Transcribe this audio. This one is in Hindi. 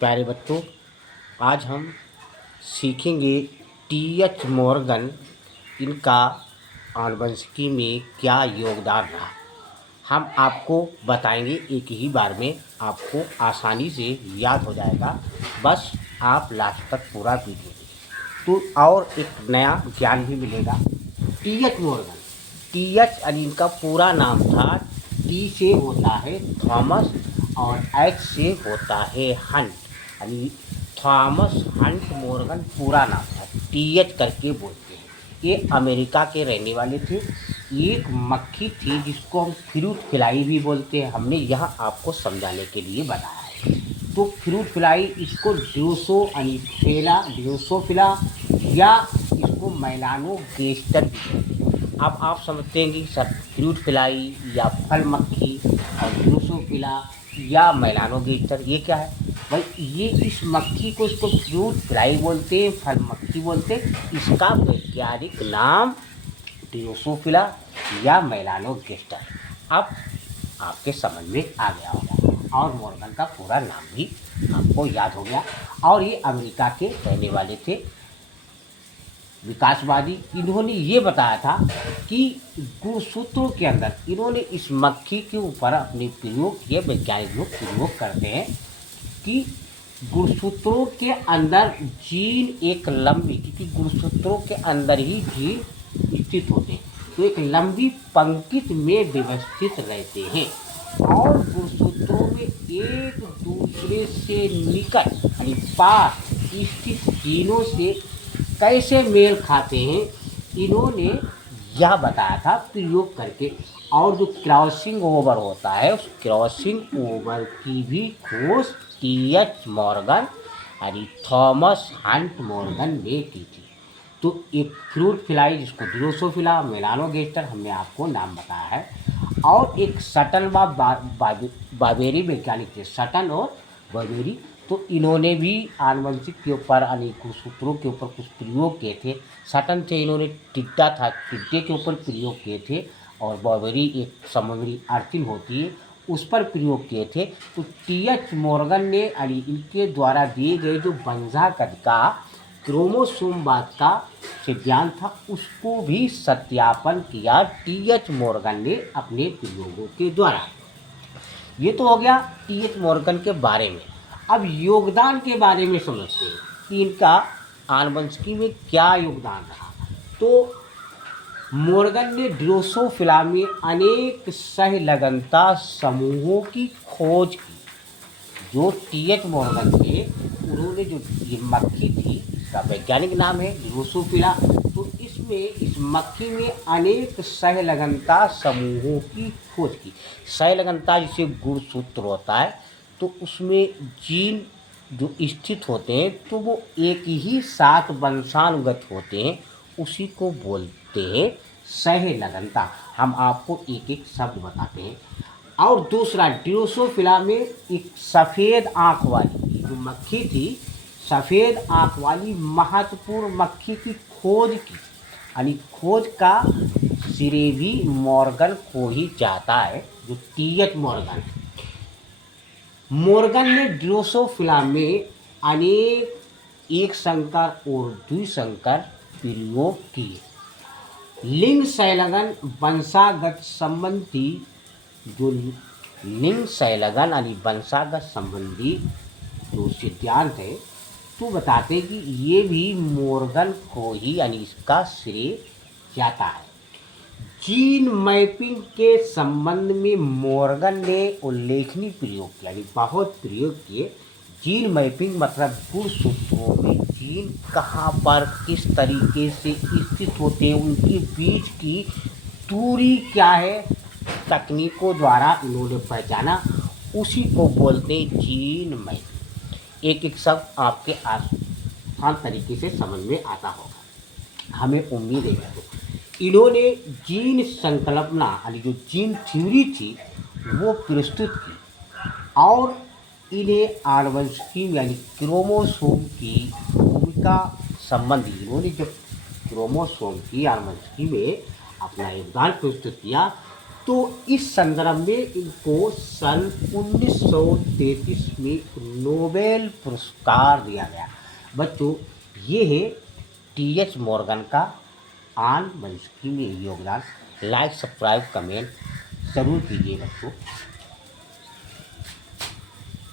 प्यारे बच्चों, आज हम सीखेंगे टी.एच. मॉर्गन। इनका आनुवंशिकी में क्या योगदान रहा, हम आपको बताएंगे। एक ही बार में आपको आसानी से याद हो जाएगा, बस आप लास्ट तक पूरा वीडियो तो और एक नया ज्ञान भी मिलेगा। टी.एच. Morgan, TH. यानी इनका पूरा नाम था। टी से होता है थॉमस और एच से होता है हंट, यानी थॉमस हंट मॉर्गन पूरा नाम था। टी.एच. करके बोलते हैं। ये अमेरिका के रहने वाले थे। एक मक्खी थी जिसको हम फ्रूट फ्लाई भी बोलते हैं, हमने यहाँ आपको समझाने के लिए बताया है। तो फ्रूट फ्लाई, इसको ड्रोसोफिला या इसको मेलानोगेस्टर भी बोलते हैं। अब आप समझते हैं कि सब फ्रूट फ्लाई या फल मक्खी और ड्रोसोफिला या मेलानोगेस्टर ये क्या है भाई। ये इस मक्खी को, इसको फ्रूट फ्लाई बोलते हैं, फल मक्खी बोलते हैं। इसका वैज्ञानिक नाम ड्रोसोफिला या मेलानोगेस्टर। अब आपके समझ में आ गया होगा और मॉर्गन का पूरा नाम भी आपको याद हो गया। और ये अमेरिका के रहने वाले थे, विकासवादी। इन्होंने ये बताया था कि गुणसूत्रों के अंदर, इन्होंने इस मक्खी के ऊपर अपने प्रयोग किए, वैज्ञानिक लोग प्रयोग करते हैं कि गुणसूत्रों के अंदर जीन एक लंबी, क्योंकि गुणसूत्रों के अंदर ही जीन स्थित होते हैं, तो एक लंबी पंक्ति में व्यवस्थित रहते हैं और गुणसूत्रों में एक दूसरे से निकट यानी पास स्थित जीनों से कैसे मेल खाते हैं, इन्होंने यह बताया था प्रयोग करके। और जो क्रॉसिंग ओवर होता है, उस क्रॉसिंग ओवर की भी खोज टी.एच. मॉर्गन यानी थॉमस हंट मॉर्गन ने की थी। तो एक फ्रूट फ्लाई जिसको ड्रोसोफिला मेलानोगेस्टर हमने आपको नाम बताया है, और एक सटन व बाबेरी वैज्ञानिक थे, सटन और बाबेरी। तो इन्होंने भी आनुवंशिक के ऊपर अनेकों सूत्रों के ऊपर कुछ प्रयोग किए थे। सटन थे, इन्होंने टिड्डे के ऊपर प्रयोग किए थे, और बाबेरी एक समुद्री अर्चिन होती है उस पर प्रयोग किए थे। तो टी.एच. मॉर्गन ने यानी इनके द्वारा दिए गए जो वंशागत का क्रोमोसोमवाद का सिद्धांत था, उसको भी सत्यापन किया टी.एच. मॉर्गन ने अपने प्रयोगों के द्वारा। ये तो हो गया टी.एच. मॉर्गन के बारे में। अब योगदान के बारे में समझते हैं कि इनका आनुवंशिकी में क्या योगदान रहा। तो मॉर्गन ने ड्रोसोफिला में अनेक सहलगनता समूहों की खोज की। जो टी.एच. मॉर्गन थे, उन्होंने जो ये मक्खी थी, इसका वैज्ञानिक नाम है ड्रोसोफिला। तो इसमें, इस मक्खी में अनेक सहलगनता समूहों की खोज की। सहलगनता जिसे गुणसूत्र होता है, तो उसमें जीन जो स्थित होते हैं, तो वो एक ही साथ वंशानुगत होते हैं, उसी को बोलते हैं सहलगनता। हम आपको एक एक शब्द बताते हैं। और दूसरा, ड्रोसोफिला में एक सफ़ेद आँख वाली जो मक्खी थी, सफ़ेद आँख वाली महत्वपूर्ण मक्खी की खोज की, यानी खोज का श्रेय भी मॉर्गन को ही जाता है, जो टी.एच. मॉर्गन। मॉर्गन ने ड्रोसोफिला में अनेक एक संकर और द्विसंकर प्रयोग किए। लिंग संलग्न वंशागत संबंधी, जो लिंग संलग्न यानी वंशागत संबंधी जो सिद्धांत है, तो बताते हैं कि ये भी मॉर्गन को ही यानी इसका श्रेय जाता है। जीन मैपिंग के संबंध में मॉर्गन ने उल्लेखनीय प्रयोग किया, यानी बहुत प्रयोग किए। जीन मैपिंग मतलब गुणसूत्रों में जीन कहाँ पर किस तरीके से स्थित होते हैं, उनके बीच की दूरी क्या है, तकनीकों द्वारा इन्होंने पहचाना, उसी को बोलते हैं जीन मैपिंग। एक एक शब्द आपके आसान तरीके से समझ में आता होगा, हमें उम्मीद है। इन्होंने जीन संकल्पना यानी जो जीन थ्योरी थी वो प्रस्तुत की, और इन्हें आनुवंशिकी यानी क्रोमोसोम की भूमिका संबंधी, इन्होंने जब क्रोमोसोम की आनुवंशिकी में अपना योगदान प्रस्तुत किया, तो इस संदर्भ में इनको सन 1933 में नोबेल पुरस्कार दिया गया। बच्चों, ये है टी.एच. मॉर्गन का आन मनुष्की में योगदान। लाइक, सब्सक्राइब, कमेंट ज़रूर कीजिए बच्चों।